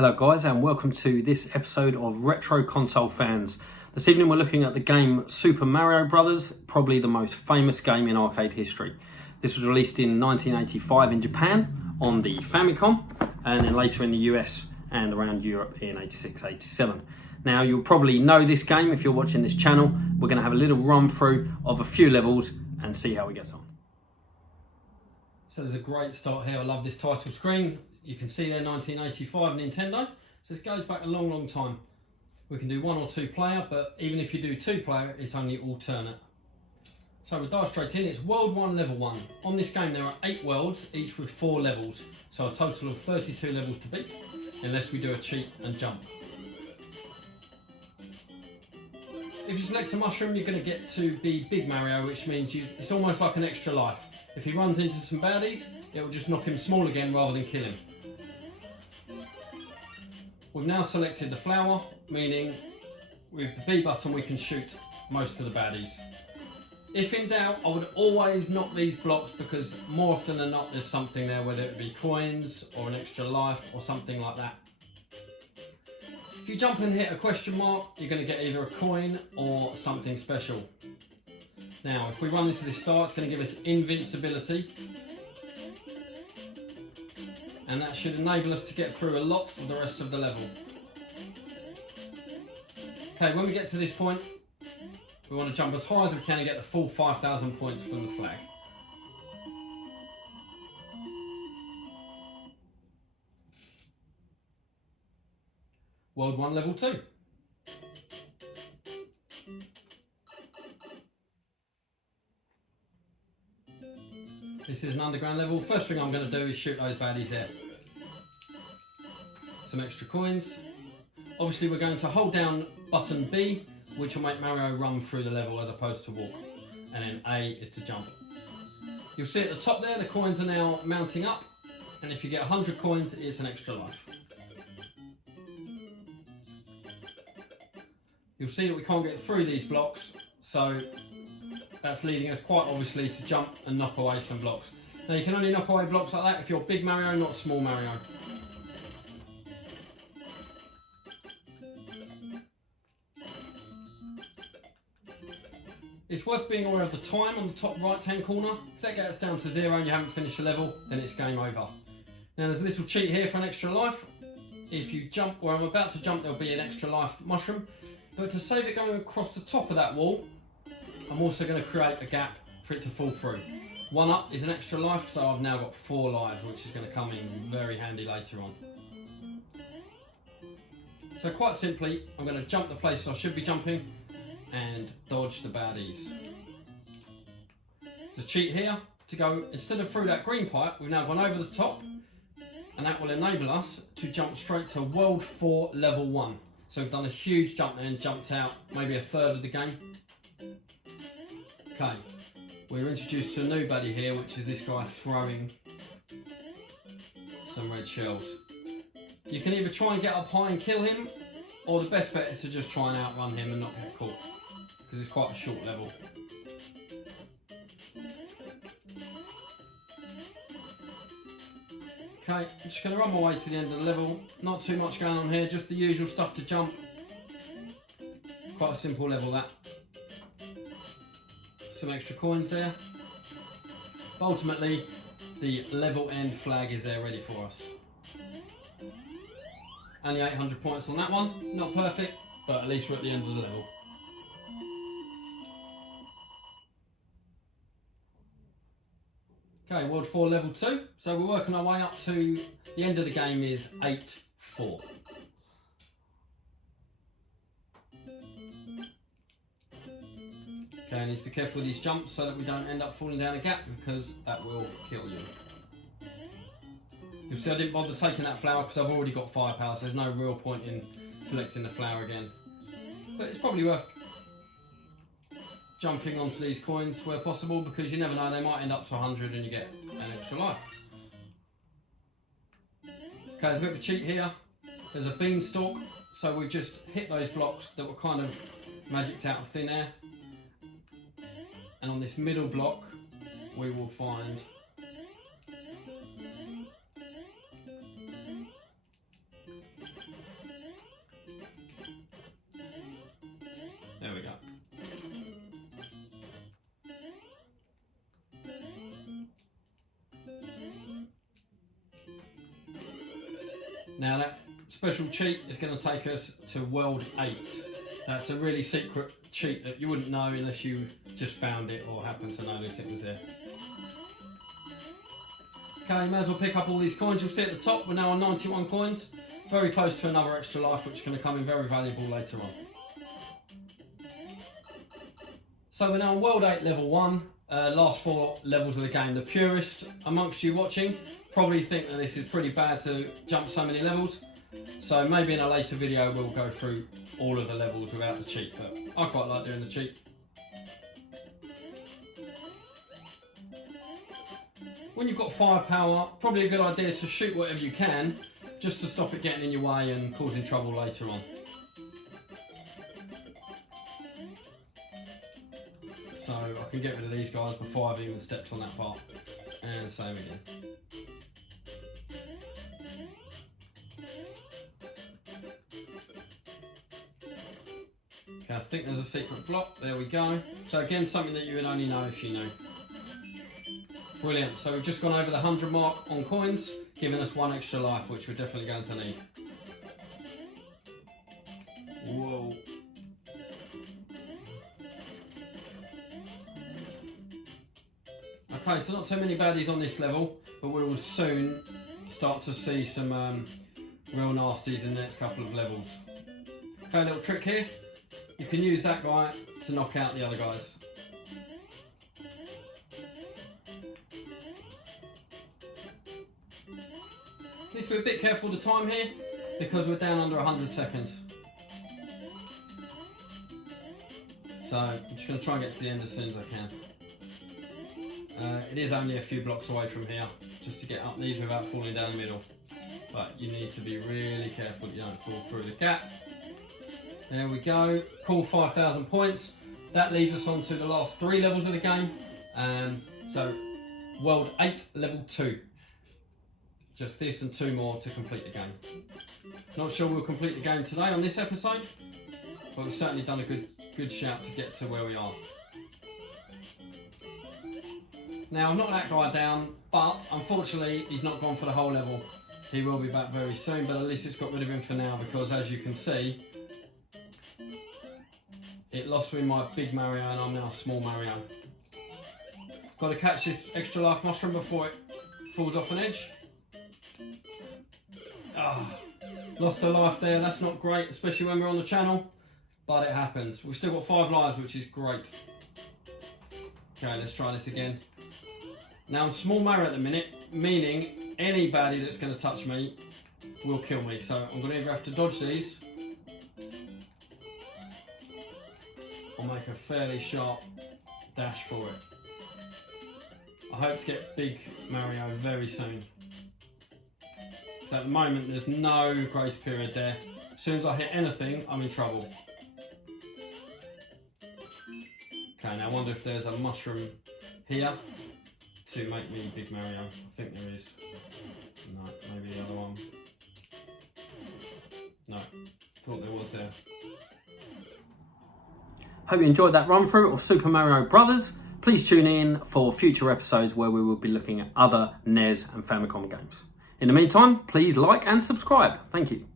Hello guys and welcome to this episode of Retro Console Fans. This evening we're looking at the game Super Mario Brothers, probably the most famous game in arcade history. This was released in 1985 in Japan on the Famicom and then later in the US and around Europe in 86-87. Now you'll probably know this game if you're watching this channel. We're going to have a little run through of a few levels and see how we get on. So there's a great start here. I love this title screen. You can see there 1985 Nintendo. So this goes back a long time. We can do 1 or 2 player, but even if you do 2 player, it's only alternate. So we'll dive straight in. It's World 1, Level 1. On this game there are 8 worlds, each with 4 levels. So a total of 32 levels to beat, unless we do a cheat and jump. If you select a mushroom, you're going to get to be Big Mario, which means it's almost like an extra life. If he runs into some baddies, it will just knock him small again rather than kill him. We've now selected the flower, meaning with the B button we can shoot most of the baddies. If in doubt, I would always knock these blocks because more often than not there's something there, whether it be coins or an extra life or something like that. If you jump and hit a question mark, you're going to get either a coin or something special. Now, if we run into this star, it's going to give us invincibility. And that should enable us to get through a lot of the rest of the level. Okay, when we get to this point, we want to jump as high as we can and get the full 5,000 points from the flag. World 1, Level 2. This is an underground level. First thing I'm going to do is shoot those baddies there. Some extra coins. Obviously we're going to hold down button B, which will make Mario run through the level as opposed to walk. And then A is to jump. You'll see at the top there the coins are now mounting up, and if you get 100 coins it's an extra life. You'll see that we can't get through these blocks, so that's leading us quite obviously to jump and knock away some blocks. Now you can only knock away blocks like that if you're Big Mario, not Small Mario. It's worth being aware of the time on the top right hand corner. If that gets down to 0 and you haven't finished the level, then it's game over. Now there's a little cheat here for an extra life. If you jump where I'm about to jump, there'll be an extra life mushroom. But to save it going across the top of that wall, I'm also going to create a gap for it to fall through. 1 up is an extra life, so I've now got 4 lives, which is going to come in very handy later on. So quite simply, I'm going to jump the places I should be jumping and dodge the baddies. The cheat here, to go, instead of through that green pipe, we've now gone over the top, and that will enable us to jump straight to World 4, Level 1. So we've done a huge jump there and jumped out maybe a third of the game. Okay, we're introduced to a new baddie here, which is this guy throwing some red shells. You can either try and get up high and kill him, or the best bet is to just try and outrun him and not get caught, because it's quite a short level. Okay, I'm just going to run my way to the end of the level. Not too much going on here, just the usual stuff to jump. Quite a simple level that. Some extra coins there. But ultimately, the level end flag is there ready for us. Only 800 points on that one. Not perfect, but at least we're at the end of the level. Okay, World 4, Level 2. So we're working our way up to the end of the game is 8-4. Okay, and need to be careful with these jumps so that we don't end up falling down a gap, because that will kill you. You'll see I didn't bother taking that flower because I've already got firepower, so there's no real point in selecting the flower again. But it's probably worth jumping onto these coins where possible, because you never know, they might end up to 100 and you get an extra life. Okay, there's a bit of a cheat here. There's a beanstalk, so we've just hit those blocks that were kind of magicked out of thin air. And on this middle block, we will find Now that special cheat is going to take us to World 8. That's a really secret cheat that you wouldn't know unless you just found it or happened to notice it was there. Okay, may as well pick up all these coins. You'll see at the top we're now on 91 coins. Very close to another extra life, which is going to come in very valuable later on. So we're now on World 8 Level 1. Last 4 levels of the game. The purist amongst you watching probably think that this is pretty bad to jump so many levels. So maybe in a later video we'll go through all of the levels without the cheat, but I quite like doing the cheat. When you've got firepower, probably a good idea to shoot whatever you can, just to stop it getting in your way and causing trouble later on. So I can get rid of these guys before I've even stepped on that part. And the same again. Okay, I think there's a secret block. There we go. So again, something that you would only know if you knew. Brilliant. So we've just gone over the 100 mark on coins, giving us 1 extra life, which we're definitely going to need. Whoa. Okay, so not too many baddies on this level, but we will soon start to see some real nasties in the next couple of levels. Okay, little trick here. You can use that guy to knock out the other guys. Need to be a bit careful with the time here, because we're down under 100 seconds. So I'm just going to try and get to the end as soon as I can. It is only a few blocks away from here, just to get up these without falling down the middle. But you need to be really careful that you don't fall through the gap. There we go, cool 5,000 points. That leads us on to the last 3 levels of the game. So World 8, Level 2. Just this and 2 more to complete the game. Not sure we'll complete the game today on this episode, but we've certainly done a good shout to get to where we are. Now I've knocked that guy down, but unfortunately he's not gone for the whole level. He will be back very soon, but at least it's got rid of him for now, because as you can see, it lost me my big Mario and I'm now small Mario. Got to catch this extra life mushroom before it falls off an edge. Lost a life there, that's not great, especially when we're on the channel, but it happens. We've still got 5 lives, which is great. Okay, let's try this again. Now I'm small Mario at the minute, meaning any baddie that's going to touch me will kill me. So I'm going to either have to dodge these or make a fairly sharp dash for it. I hope to get big Mario very soon. So at the moment there's no grace period there. As soon as I hit anything, I'm in trouble. Okay, now I wonder if there's a mushroom here to make me big Mario. I think there is. No, maybe the other one. No, thought there was there. Hope you enjoyed that run through of Super Mario Brothers. Please tune in for future episodes where we will be looking at other NES and Famicom games. In the meantime, please like and subscribe. Thank you.